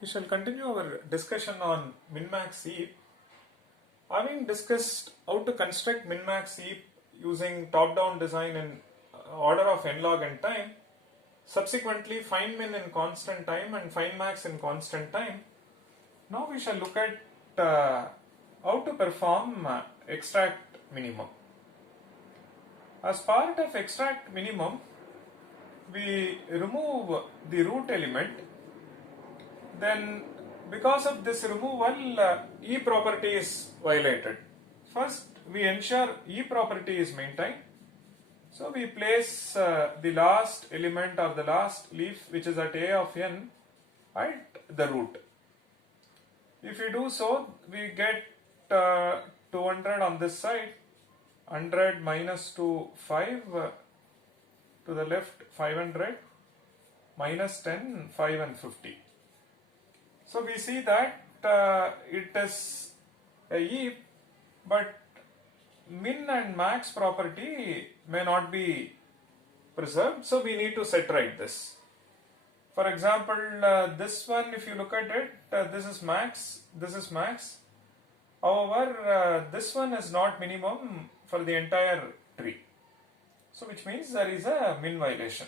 We shall continue our discussion on min-max heap. Having discussed how to construct min-max heap using top-down design in order of n log n time, subsequently find min in constant time and find max in constant time, now we shall look at how to perform extract minimum. As part of extract minimum, we remove the root element. Then because of this removal, E property is violated. First, we ensure E property is maintained. So we place the last element of the last leaf, which is at A of n, at the root. If we do so, we get 200 on this side, 100 minus 2, 5, to the left 500, minus 10, 5 and 50. So we see that it is a heap, but min and max property may not be preserved, so we need to set right this. For example, this one, if you look at it, this is max, this is max. However, this one is not minimum for the entire tree. So which means there is a min violation.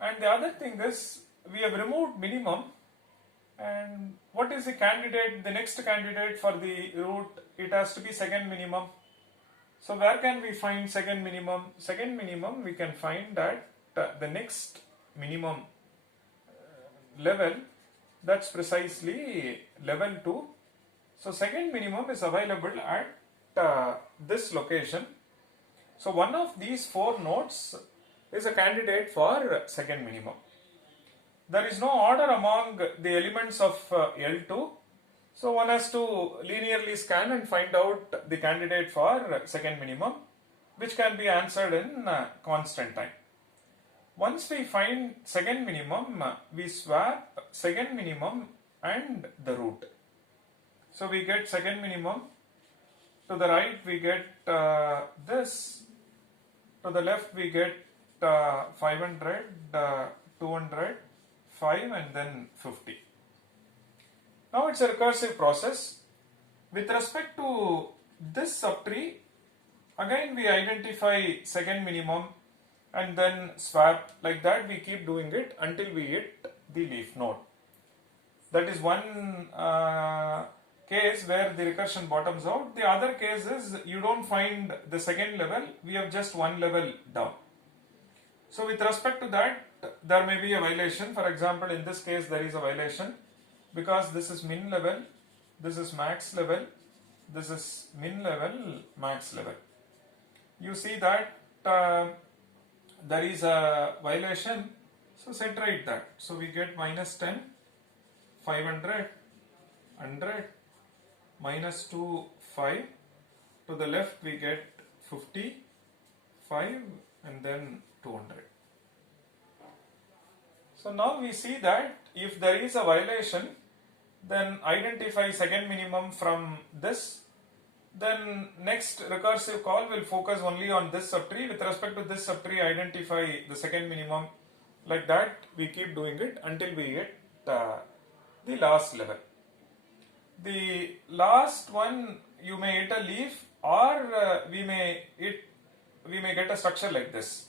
And the other thing is, we have removed minimum, and what is the candidate, the next candidate for the root? It has to be second minimum. So where can we find second minimum? Second minimum we can find at the next minimum level, that's precisely level 2. So second minimum is available at this location. So one of these 4 nodes is a candidate for second minimum. There is no order among the elements of L2, so one has to linearly scan and find out the candidate for second minimum, which can be answered in constant time. Once we find second minimum, we swap second minimum and the root. So we get second minimum, to the right we get this, to the left we get 500, 200, 5 and then 50. Now it's a recursive process. With respect to this subtree, again we identify second minimum and then swap. Like that we keep doing it until we hit the leaf node. That is one case where the recursion bottoms out. The other case is you don't find the second level, we have just one level down. So with respect to that, there may be a violation. For example, in this case there is a violation because this is min level, this is max level, this is min level, max level. You see that there is a violation, so set right that. So we get minus 10, 500, 100, minus 2, 5. To the left we get 50, 5 and then 200. So now we see that if there is a violation, then identify second minimum from this. Then next recursive call will focus only on this subtree. With respect to this subtree, identify the second minimum. Like that we keep doing it until we hit the last level. The last one, you may hit a leaf, or we may get a structure like this.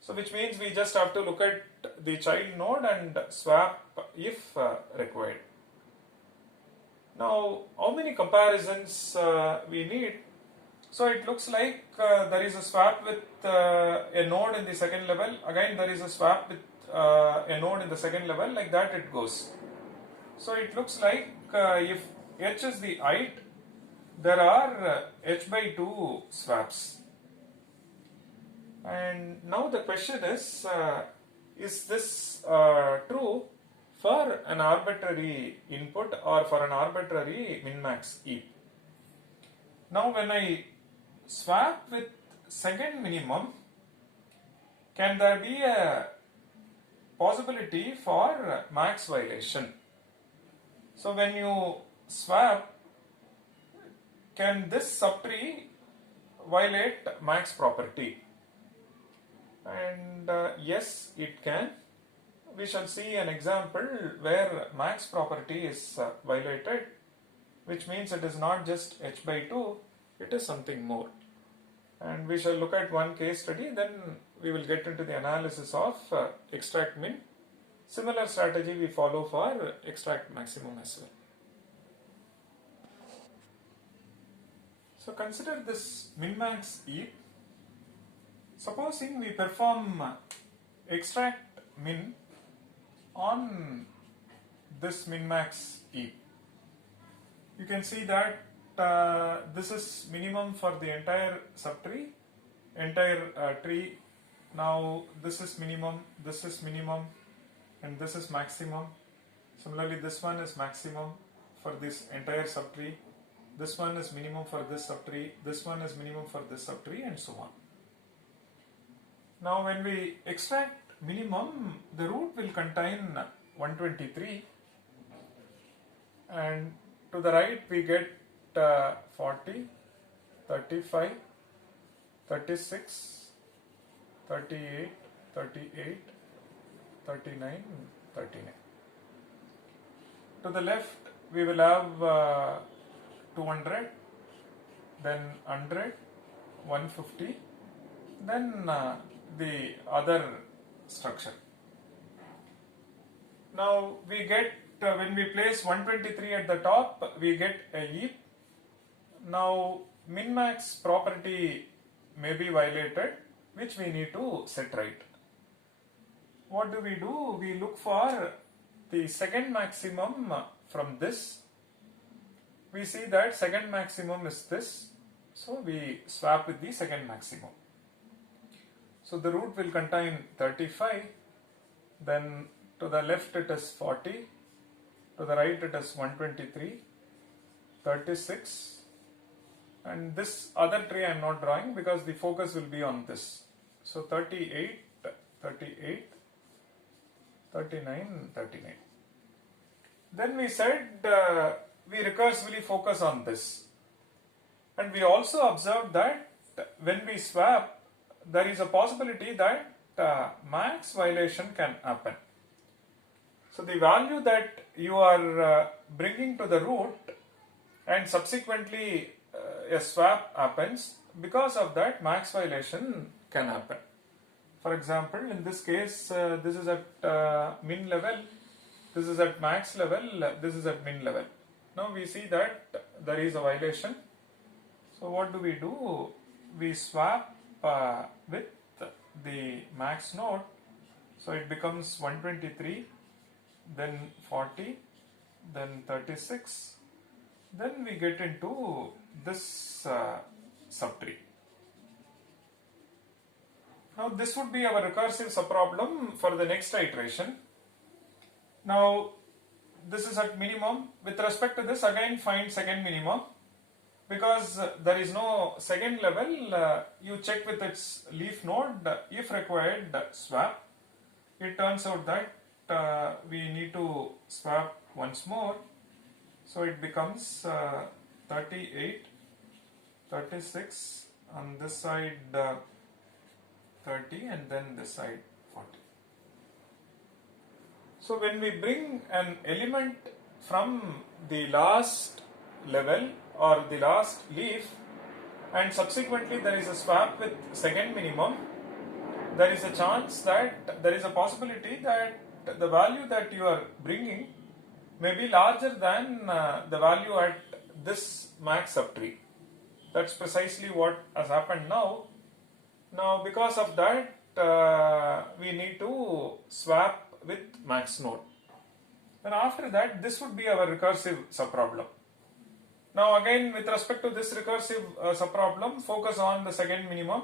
So which means we just have to look at the child node and swap if required. Now how many comparisons we need? So it looks like there is a swap with a node in the second level, again there is a swap with a node in the second level, like that it goes. So it looks like if h is the height, there are h by 2 swaps. And now the question is this true for an arbitrary input or for an arbitrary min-max heap? Now when I swap with second minimum, can there be a possibility for max violation? So when you swap, can this subtree violate max property? And yes, it can. we shall see an example where max property is violated, which means it is not just h by 2, it is something more. And we shall look at one case study, then we will get into the analysis of extract min. Similar strategy we follow for extract maximum as well. So consider this min-max heap. Supposing we perform extract min on this min-max heap, you can see that this is minimum for the entire subtree, entire tree. Now this is minimum, and this is maximum. Similarly, this one is maximum for this entire subtree. This one is minimum for this subtree. This one is minimum for this subtree, and so on. Now, when we extract minimum, the root will contain 123, and to the right we get 40, 35, 36, 38, 38, 39, 39. To the left we will have 200, then 100, 150, then the other structure. Now we get, when we place 123 at the top, we get a heap. Now min-max property may be violated, which we need to set right. What do? We look for the second maximum from this. We see that second maximum is this, so we swap with the second maximum. So the root will contain 35, then to the left it is 40, to the right it is 123, 36, and this other tree I am not drawing because the focus will be on this. So 38, 38, 39, 39. Then we said we recursively focus on this, and we also observed that when we swap, there is a possibility that max violation can happen. So the value that you are bringing to the root and subsequently a swap happens, because of that max violation can happen. For example, in this case, this is at min level, this is at max level, this is at min level. Now we see that there is a violation. So what do? We swap with the max node. So it becomes 123, then 40, then 36. Then we get into this subtree. Now this would be our recursive subproblem for the next iteration. Now this is at minimum. With respect to this, again find second minimum. Because there is no second level, you check with its leaf node. If required, swap. It turns out that we need to swap once more. So it becomes 38, 36, on this side 30, and then this side 40. So when we bring an element from the last level or the last leaf, and subsequently there is a swap with second minimum, there is a chance that there is a possibility that the value that you are bringing may be larger than the value at this max subtree. That's precisely what has happened now. Now because of that, we need to swap with max node. And after that, this would be our recursive subproblem. Now again, with respect to this recursive subproblem, focus on the second minimum.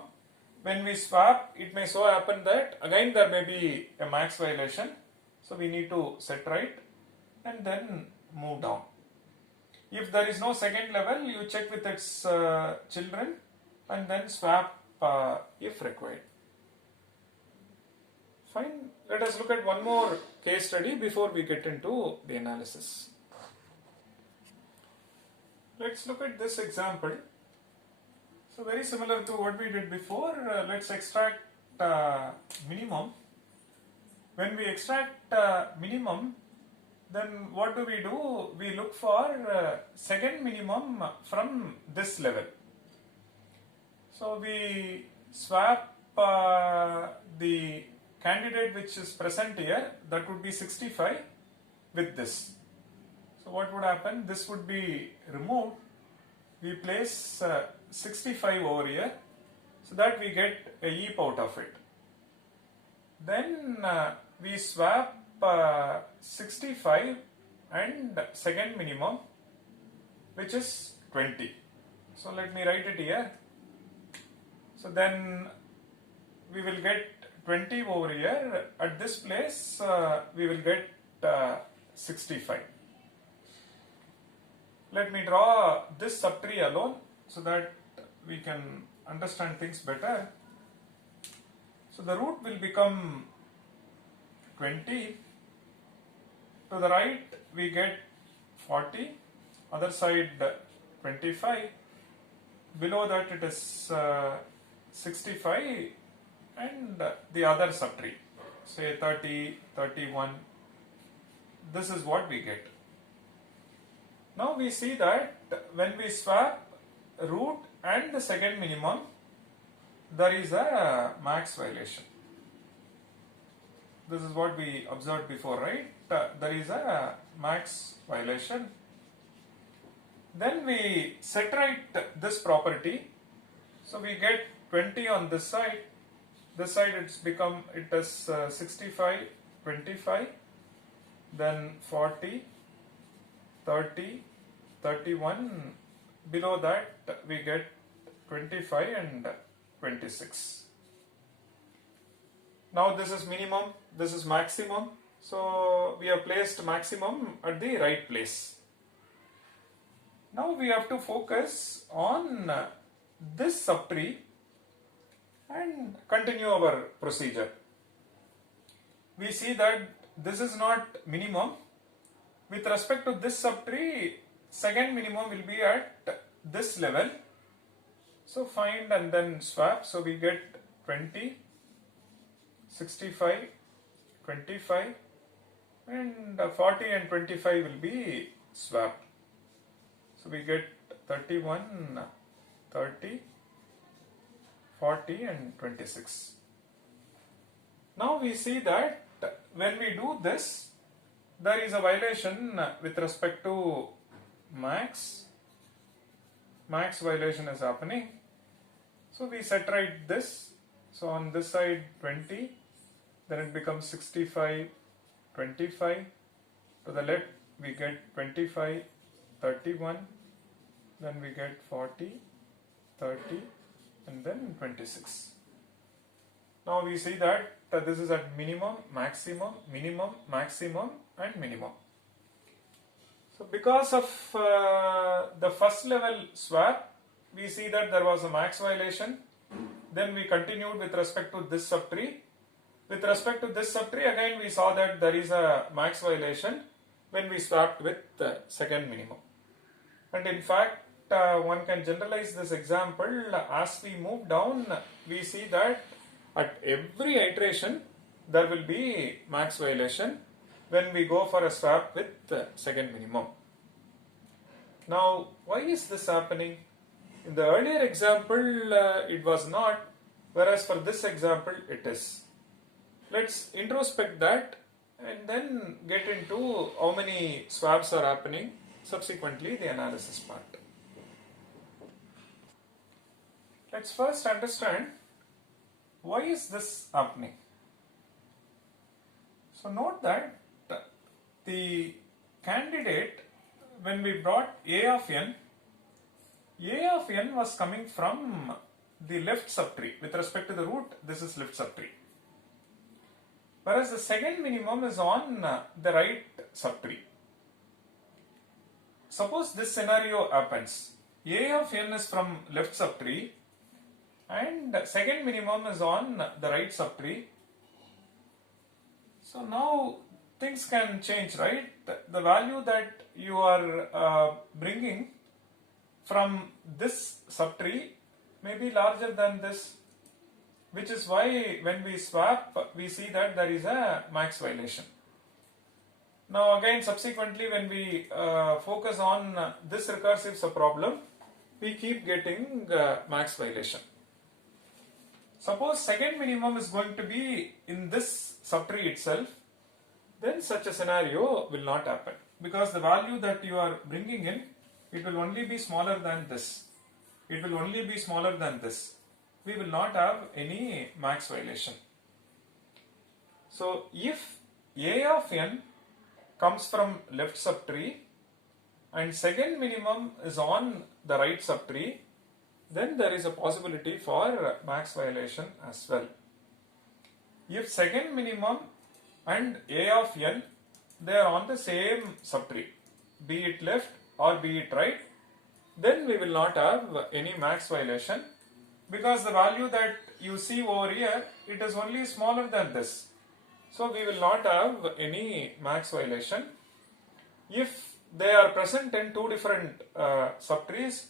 When we swap, it may so happen that again there may be a max violation. So we need to set right and then move down. If there is no second level, you check with its children and then swap if required. Fine. Let us look at one more case study before we get into the analysis. Let's look at this example. So very similar to what we did before, let's extract minimum. When we extract minimum, then what do? We look for second minimum from this level. So we swap the candidate which is present here, that would be 65, with this. So what would happen? This would be removed. We place 65 over here, so that we get a heap out of it. Then we swap 65 and second minimum, which is 20. So let me write it here. So then we will get 20 over here. At this place we will get 65. Let me draw this subtree alone so that we can understand things better. So the root will become 20. To the right we get 40, other side 25. Below that it is 65 and the other subtree, say 30, 31. This is what we get. Now we see that when we swap root and the second minimum, there is a max violation. This is what we observed before, right? There is a max violation. Then we set right this property. So we get 20 on this side. This side it is 65, 25, then 40, 30, 31. Below that we get 25 and 26. Now this is minimum, this is maximum. So we have placed maximum at the right place. Now we have to focus on this subtree and continue our procedure. We see that this is not minimum. With respect to this subtree, second minimum will be at this level. So find and then swap. So we get 20, 65, 25 and 40 and 25 will be swapped. So we get 31, 30, 40 and 26. Now we see that when we do this, there is a violation with respect to max. Max violation is happening. So we set right this. So on this side 20, then it becomes 65, 25. To the left we get 25, 31, then we get 40, 30 and then 26. Now we see that this is at minimum, maximum, minimum, maximum and minimum. So because of the first level swap, we see that there was a max violation. Then we continued with respect to this subtree. With respect to this subtree, again we saw that there is a max violation when we swapped with the second minimum. And in fact, one can generalize this example. As we move down, we see that at every iteration there will be max violation when we go for a swap with the second minimum. Now, why is this happening? In the earlier example, it was not, whereas for this example, it is. Let's introspect that and then get into how many swaps are happening, subsequently the analysis part. Let's first understand why is this happening. So note that the candidate, when we brought A of n was coming from the left subtree. With respect to the root, this is left subtree. Whereas the second minimum is on the right subtree. Suppose this scenario happens. A of n is from left subtree and second minimum is on the right subtree. So now things can change, right? The value that you are bringing from this subtree may be larger than this. which is why when we swap, we see that there is a max violation. Now again, subsequently, when we focus on this recursive subproblem, we keep getting max violation. Suppose second minimum is going to be in this subtree itself, then such a scenario will not happen, because the value that you are bringing in, it will only be smaller than this. It will only be smaller than this. We will not have any max violation. So if A of n comes from left subtree and second minimum is on the right subtree, then there is a possibility for max violation as well. If second minimum and A of n, they are on the same subtree, be it left or be it right, then we will not have any max violation, because the value that you see over here, it is only smaller than this. So we will not have any max violation. If they are present in two different subtrees,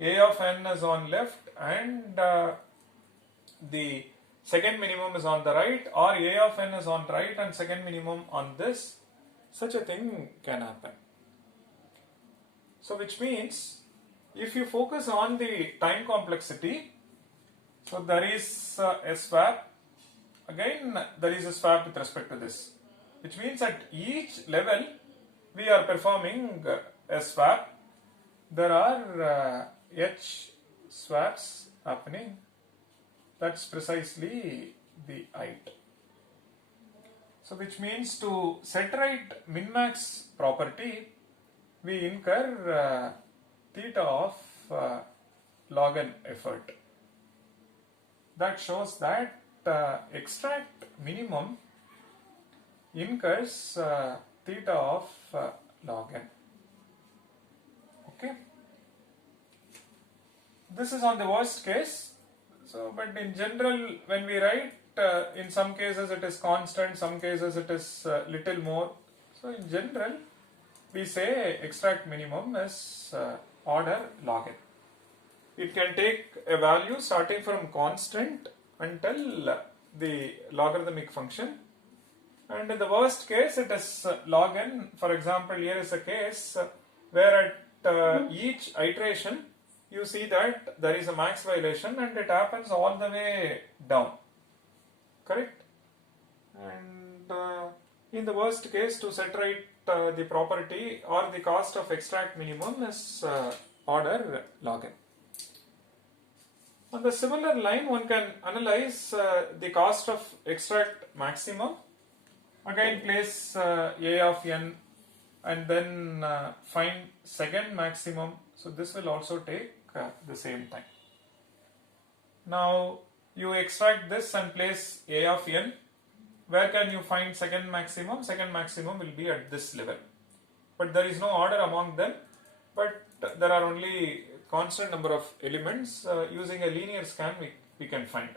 A of n is on left and the second minimum is on the right, or A of n is on right and second minimum on this, such a thing can happen. So which means, if you focus on the time complexity, so there is a swap, again there is a swap with respect to this, which means at each level we are performing a swap. There are h swaps happening. That's precisely the height. So which means, to set right min-max property, we incur theta of log n effort. That shows that extract minimum incurs theta of log n. Okay. This is on the worst case. So, but in general, when we write, in some cases it is constant, some cases it is little more. So in general, we say extract minimum is order log n. It can take a value starting from constant until the logarithmic function, and in the worst case it is log n. For example, here is a case where at each iteration you see that there is a max violation and it happens all the way down, correct? And in the worst case, to set right the property or the cost of extract minimum is order log n. On the similar line, one can analyze the cost of extract maximum. Again, place A of n and then find second maximum. So this will also take the same time. Now you extract this and place A of n. Where can you find second maximum? Second maximum will be at this level. But there is no order among them, but there are only constant number of elements. Using a linear scan we can find.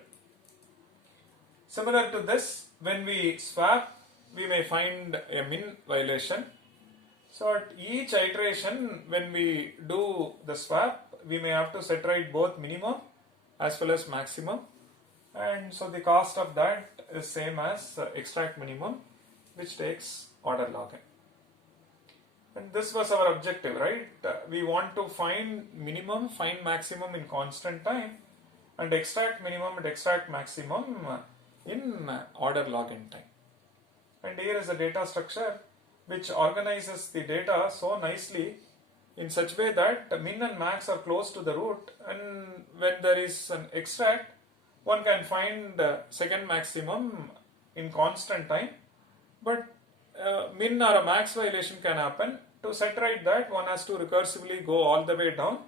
Similar to this, when we swap, we may find a min violation. So at each iteration, when we do the swap, we may have to set right both minimum as well as maximum, and so the cost of that is same as extract minimum, which takes order log n. And this was our objective, right? We want to find minimum, find maximum in constant time, and extract minimum and extract maximum in order log n time. And here is a data structure which organizes the data so nicely in such way that min and max are close to the root, and when there is an extract, one can find second maximum in constant time, but min or a max violation can happen. To set right that, one has to recursively go all the way down.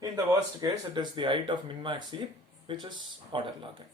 In the worst case, it is the height of min max heap, which is order log n.